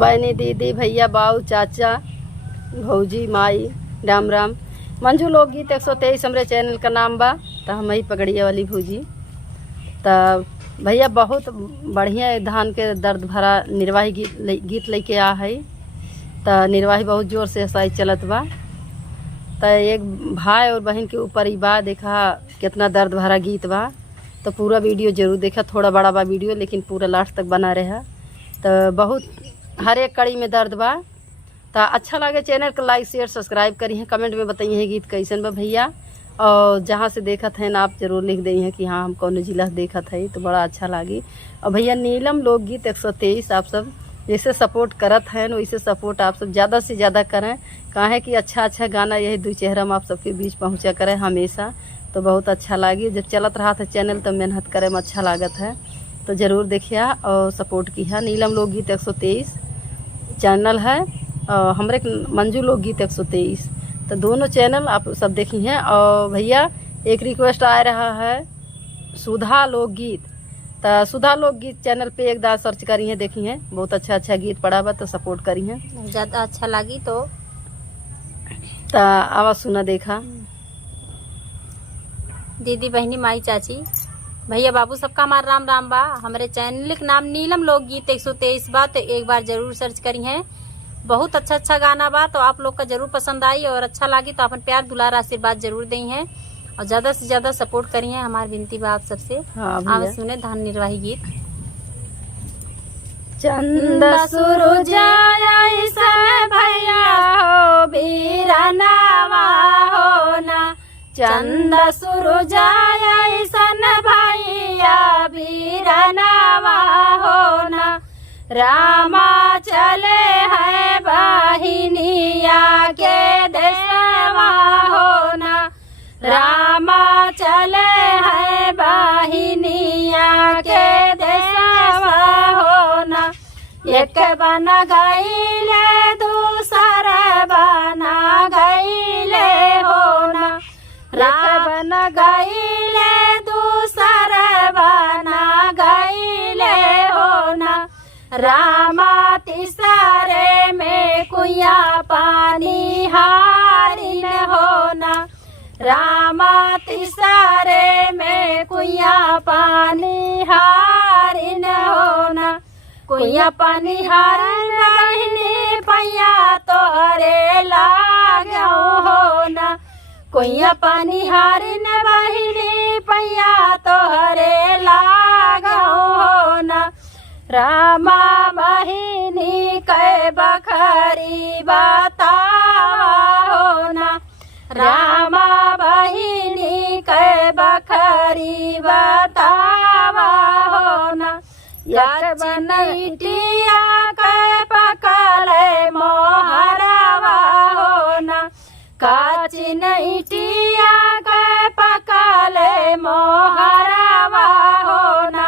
बहनी दीदी भैया बाऊ चाचा भौजी माई राम राम। मंजू लोकगीत 123 हमरे चैनल का नाम बा। तो हम ही पगड़िया वाली भौजी। तो भैया बहुत बढ़िया धान के दर्द भरा निर्वाही गीत लेके आ है। तो निर्वाही बहुत जोर से हसाई चलत बा। तो एक भाई और बहन के ऊपर ही बा, देखा कितना दर्द भरा गीत बा। तो पूरा वीडियो जरूर देखा, थोड़ा बड़ा बा वीडियो लेकिन पूरा लास्ट तक बना रहा। तो बहुत हर एक कड़ी में दर्द बा। तो अच्छा लगे चैनल को लाइक शेयर सब्सक्राइब करी हैं, कमेंट में बताइए हैं गीत कैसन बा भैया। और जहाँ से देखत हैं ना आप जरूर लिख दी हैं कि हाँ हम कौन जिला से देखत है, तो बड़ा अच्छा लगी। और भैया नीलम लोकगीत 123 आप सब जैसे सपोर्ट करत हैं वैसे सपोर्ट आप सब ज़्यादा से ज़्यादा करें। काहे कि अच्छा गाना यही दो चेहरा में आप सबके बीच पहुँचा करें हमेशा। तो बहुत अच्छा लगी। जब चलत रहा था चैनल तो मेहनत करे में अच्छा लागत है। तो ज़रूर देखिए और सपोर्ट किया। नीलम लोकगीत 123 चैनल है और हमरे मंजू लोकगीत 123। तो दोनों चैनल आप सब देखी हैं। और भैया एक रिक्वेस्ट आ रहा है सुधा लोकगीत। तो सुधा लोकगीत चैनल पे एक दार सर्च करी है, देखी हैं बहुत अच्छा गीत पड़ा बा। तो सपोर्ट करी हैं, ज़्यादा अच्छा लगी तो आवाज़ सुना देखा। दीदी बहनी माई चाची भैया बाबू सबका हमारा राम राम बा। हमारे चैनल का नाम नीलम लोकगीत 123 बा। तो एक बार जरूर सर्च करी है। बहुत अच्छा गाना बा। तो आप लोग का जरूर पसंद आई और अच्छा लगी तो अपन प्यार दुलार आशीर्वाद जरूर दी है और ज्यादा से ज्यादा सपोर्ट करी है। हमारी विनती बा आप सबसे। हाँ सुने धान निर्वाही गीत। चंद सूरज ऐसन भैया हो बीरनावा हो ना। चंद सूरज ऐसन भैया बीरनावा हो ना। रामा चले है बहिनिया के देशवा हो ना। रामा चले है बहिनिया के देशवा हो ना। एक बन गईले दूसर बना गईले हो ना। एक बन गईले दूसर बना गईले हो ना। रामा तिसरे में कुया पानी हारिन हो ना। रामा तिसरे में कुया पानी हारिन हो ना। कुया पानी हारिन बहिनी पैया तोहरे लागो हो ना। कुया पानी हारिन बहिनी पैया तोहरे लागो हो ना। रामा बहिनी कै बखरी बतावा हो ना। रामा बहिनी कै बखरी बतावा हो ना। एक बनैटिया कै पकड़े मोहरावा हो ना। काची नैटिया कै पकड़े मोहरावा हो ना।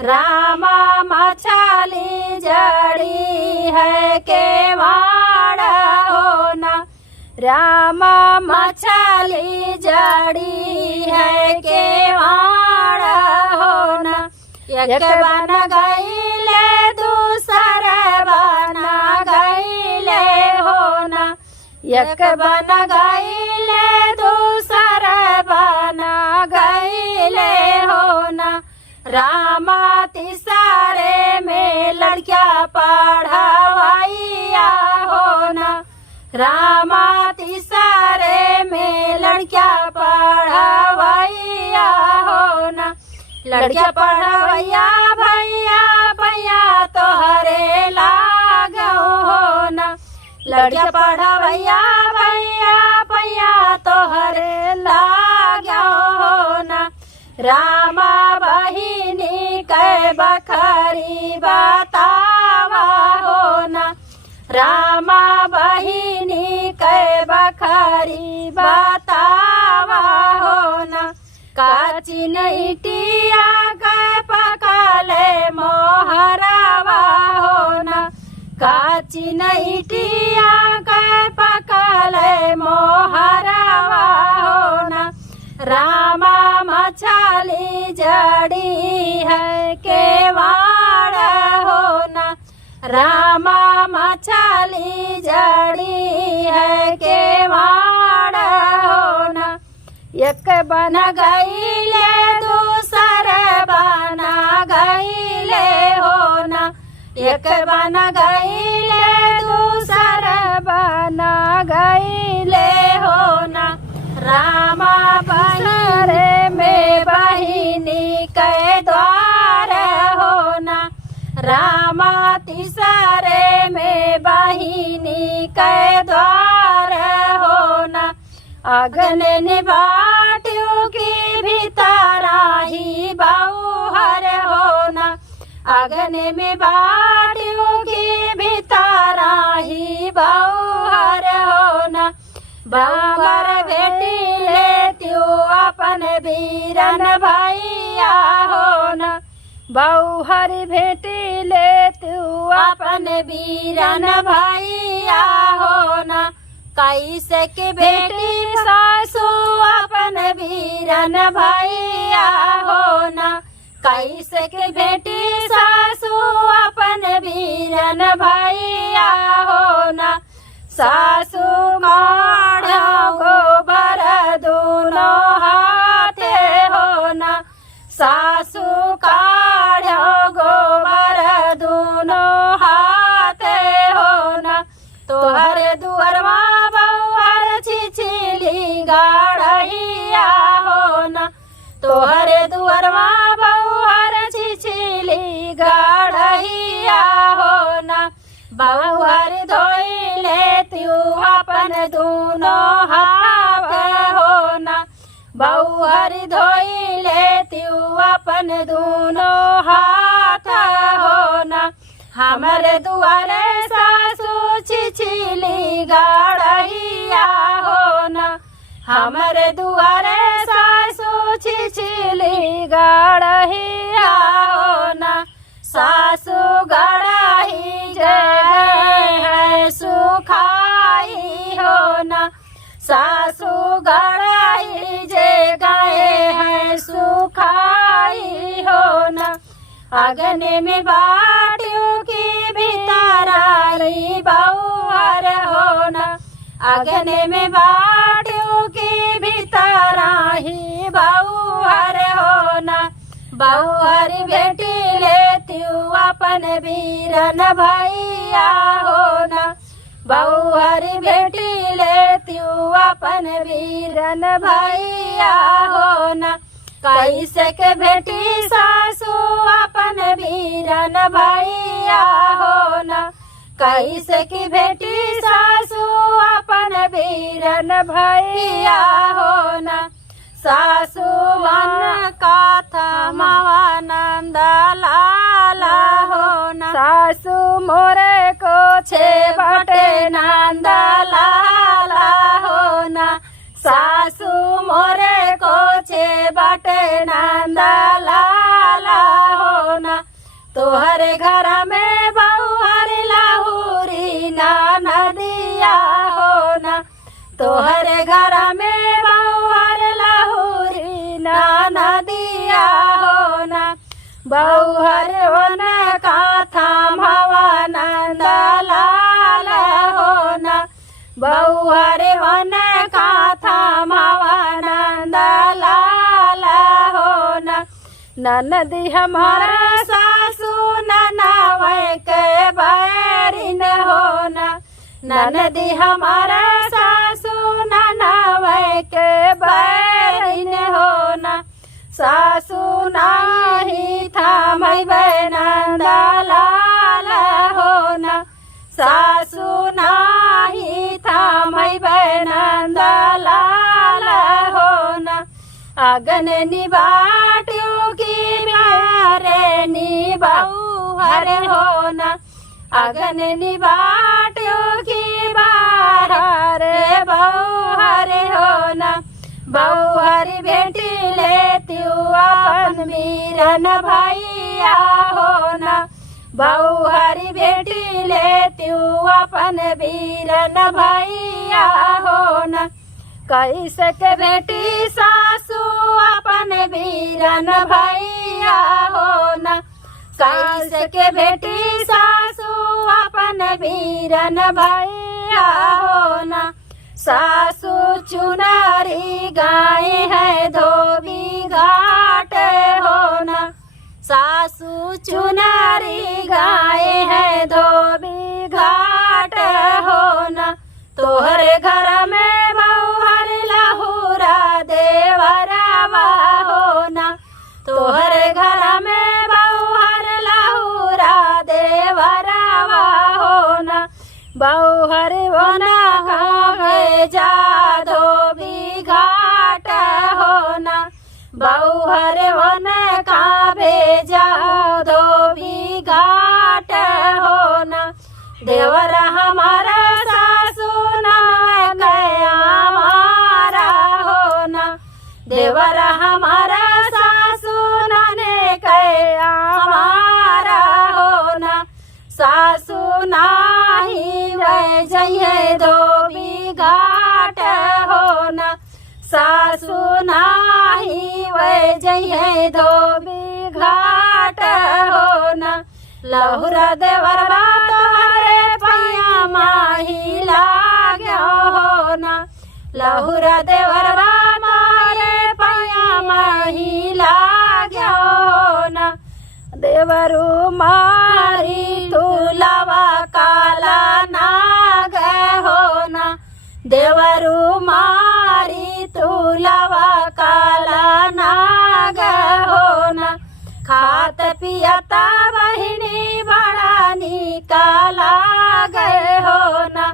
रामा मछली जड़ी है केवाड़ हो ना। रामा मछली जड़ी है केवाड़ हो ना। एक बन गईले दूसर बना गईले हो ना। एक बन गईले दूसर बना गईले हो ना। रामा तिसरे में लड़किया पढ़ावाइया हो ना। रामा तिसरे में लड़किया पढ़ावाइया हो ना। लड़किया पढ़ावैया भैया पैया तोहरे लागो हो ना। लड़किया पढ़ावैया भैया पैया तोहरे लागो हो ना। रामा बहिनी कै बखरी बतावा हो ना। रामा बहिनी कै बखरी बतावा हो ना। काची नैटिया कै पकड़े मोहरावा हो ना। काची नैटिया कै पकड़े मोहरावा हो ना। रामा मछली जड़ी है केवाड़ हो ना। रामा मछली जड़ी है केवाड़ हो न। एक बन गईले दूसर बना गईले हो न। एक बन गईले दूसर बना गईले हो न। रामा बसरे में बहिनी के द्वार हो न। रामा तीसरे में बहिनी के द्वार हो न। अगन निबाटियों की भीतरा ही बाहर हो न। अगन में बाटियों की भीतरा ही बाहर हो न। बाबर बेटी लेत्यो अपन वीरन भैया हो न। बहुहरी भेटी ले तू अपन वीरन भैया हो न। कैसे के बेटी सासू अपन वीरन भैया हो न। कैसे के बेटी सासू अपन वीरन भैया हो न। सासू काढ़ा गोबर दोनों हाथे हो न। सासू काढ़ा गोबर दोनों हाथे हो न। तोहर दुअरवा बहुहर छिछिली गाड़िया हो न। तोहर दुअरवा बहुहर छिछिली गाड़िया हो न। बहुहर धोई लेत्यो अपन दोनों हाथ हो न। बहुहर धोई लेत्यो अपन दोनों हाथ हो न। हमर दुआरे सासू छिछिली गाड़िया हो न। हमर दुआरे सासू छिछिली गाड़िया हो न। सासू गड़ाही जय है सुखाई हो न। सासू गड़ाही जे गए हैं सुखाई हो न। अगन में बाटियों की भीतरारी बहुहर हो न। अगन में बाटियों की भीतराही बहुहर हो न। बहुहर बेटी लेत्यो अपन वीरन भैया हो न। बहुहर बेटी लेत्यो अपन वीरन भैया हो न। कैसे के बेटी सासू अपन वीरन भैया हो न। कैसे की बेटी सासू अपन वीरन भैया हो न। सासू मन काथा मवानंद लाला हो न। सासू मोरे को छे बटे नंद लाला हो न। सासू मोरे को छे बटे नंद लाला हो न। तोहरे घर में बहुहर लाहुरी ना नदिया हो न। तोहरे घर में बहुहर लाहुरी ना नदिया हो न। बहुहर वन काथा भवानंद लाल हो न। बहुहर वन काथा भवानंद लाल हो न। ननदी हमारा सासू ननवे के बैरिन हो न। ननदी हमारा सासू ननवे के बैरिन हो न। सासू नाही थामई नंद लाल हो न। सासू नाही थामई नंद लाल हो न। अगन निबाटियों की प्यारे बहुहर हो न। अगन निबाटियों की बाहर बहुहर हो न। बहुहर बेटी लेत्यो अपन वीरन भैया हो न। बहुहर बेटी लेत्यो अपन वीरन भैया हो न। कैसे के बेटी सासू अपन वीरन भैया हो न। कैसे के बेटी सासू दान वीरन भैया हो ना। सासू चुनरी गाए है धोबी घाट हो ना। सासू चुनरी गाए है धोबी घाट हो ना। तोहरे घर में बहुहर लहुरा देवरवा हो ना। तोहरे घर में बहुहर लहुरा देवरवा हो ना। बहुहर वना भेजा धोबी घाट हो ना। बहुहर वन का भेजा धोबी घाट हो ना। देवर हमारा सासू नाम गया हमारा हो ना। देवर हमारा सासू नाने गया हमारा हो ना। सासू नाही रह जइए धोबी घाट हो ना। सासू नाही वह जइए धोबी घाट हो ना। लहुरा देवरवा तोहरे पैया माही लाग्यो हो ना। लहुरा देवरवा तोहरे पैया माही लाग्यो हो ना। देवरू मारी तुलवा काला नाग हो ना। देवरू मारी तुलवा काला नाग हो ना। खात पियता बहिनी बड़ा निकाला गए हो ना।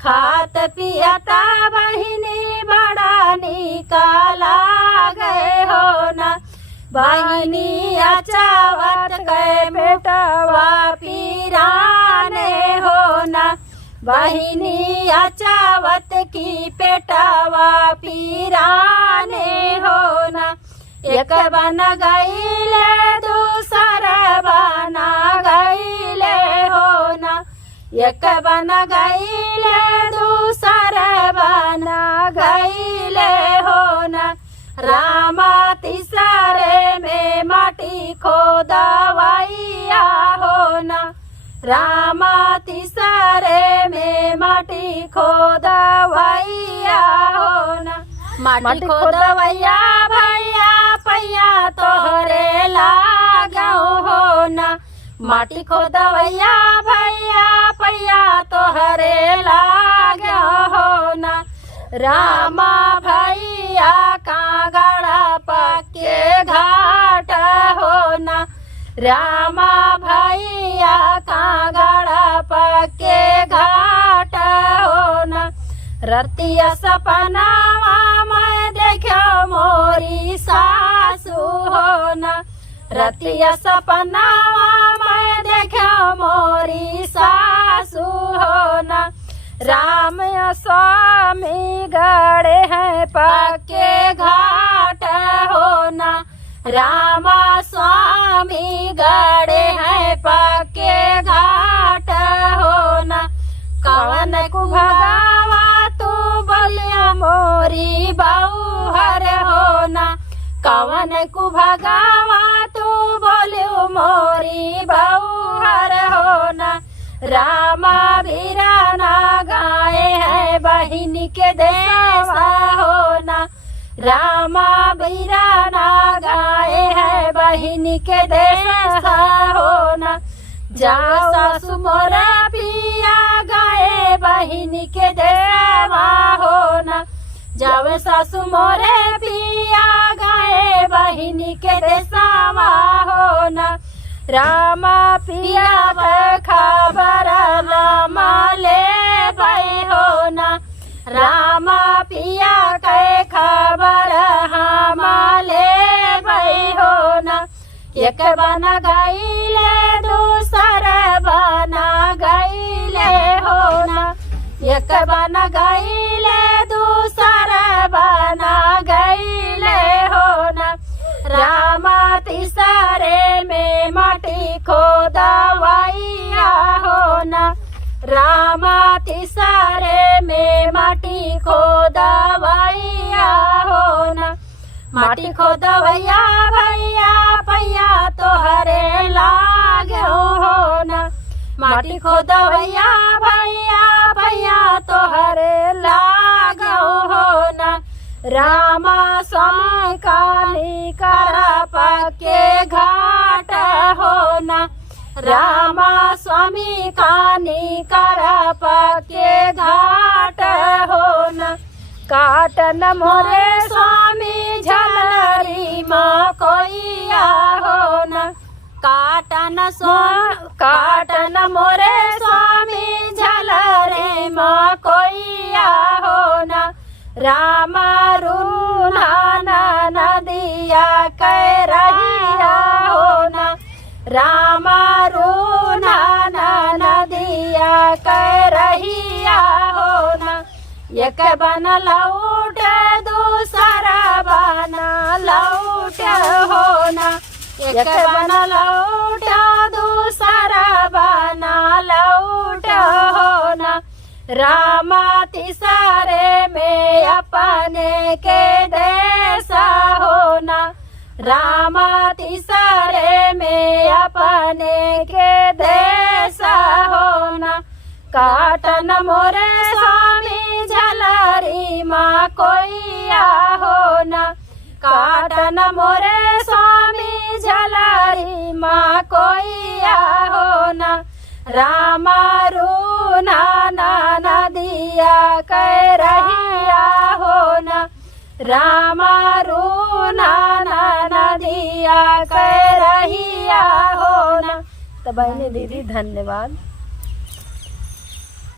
खात पियता बहिनी बड़ा निकाला गए हो ना। बहिनी अचावत के बेटवा पीराने हो ना। बहिनी अचावत की पेटवा पीराने हो ना। एक बन गईले दूसर बना गईले हो ना। एक बन गईले दूसर बना गईले हो ना। रामा तीसरे में माटी खोदवैया हो ना। रामा तीसरे में माटी खोदवैया हो ना। माटी खोदवैया भैया पैया तोहरे लागो हो ना। माटी खोदवैया भैया पैया तोहरे लागो हो ना। रामा भैया कागड़ा पक्के घाट हो ना। रामा भैया कागड़ा पक्के घाट हो ना। रतिया सपनावा मैं देखो मोरी सासू हो ना। रतिया सपनावा मैं देखो मोरी सासू हो ना। राम स्वामी गड़े हैं पक्के घाट हो ना। रामा स्वामी गड़े हैं पक्के घाट हो ना। कवन को भगावा तू बलिया मोरी बहुहर हो ना। कवन को भगावा तू बोलियो मोरी बहुहर हो ना। रामा वीराना गाए है बहिन के देसा हो ना। रामा वीराना गाए है बहिन के देसा हो ना। जाओ सासु मोरा पिया गाए बहिन के देवा हो ना। जाओ सासु मोरे पिया गाए बहिन के देसावा हो ना। रामा पिया खबर रामा ले भई हो ना। रामा पिया के खबर हमा ले भई हो ना। एक बना गईले दूसर बना गईले हो ना। एक बना गईले दूसर बना गईले हो ना। रामा तीसरे में माटी खोदवैया हो ना। रामा तीसरे में माटी खोदवैया हो ना। माटी खोदवैया भैया पैया तोहरे लागे हो ना। माटी खोदवैया भैया भैया तोहरे लागो हो ना रामा स्वामी काली करा पके घाट हो ना रामा स्वामी कानी करा पके घाट हो न काटन मोरे स्वामी झलरी माँ कोइया हो न काटन मोरे स्वामी झलरे माँ कोइया हो न रामा रूना नदिया कह रहिया हो न रामा रूना नदिया कह रहिया हो न एक बन लौट दूसरा बना लौट हो न एक बन लौट दूसरा बना लौट हो न रामा तीसरे में अपने के देश हो न रामा तीसरे में अपने के देश हो न काटन मोरे स्वामी झलरी माँ कोइया हो न काटन मोरे स्वामी झलरी माँ कोइया हो न रामा रूना नदिया कह रहिया हो न रामा रूना नदिया कह रहिया हो न। तो बहनी दीदी धन्यवाद।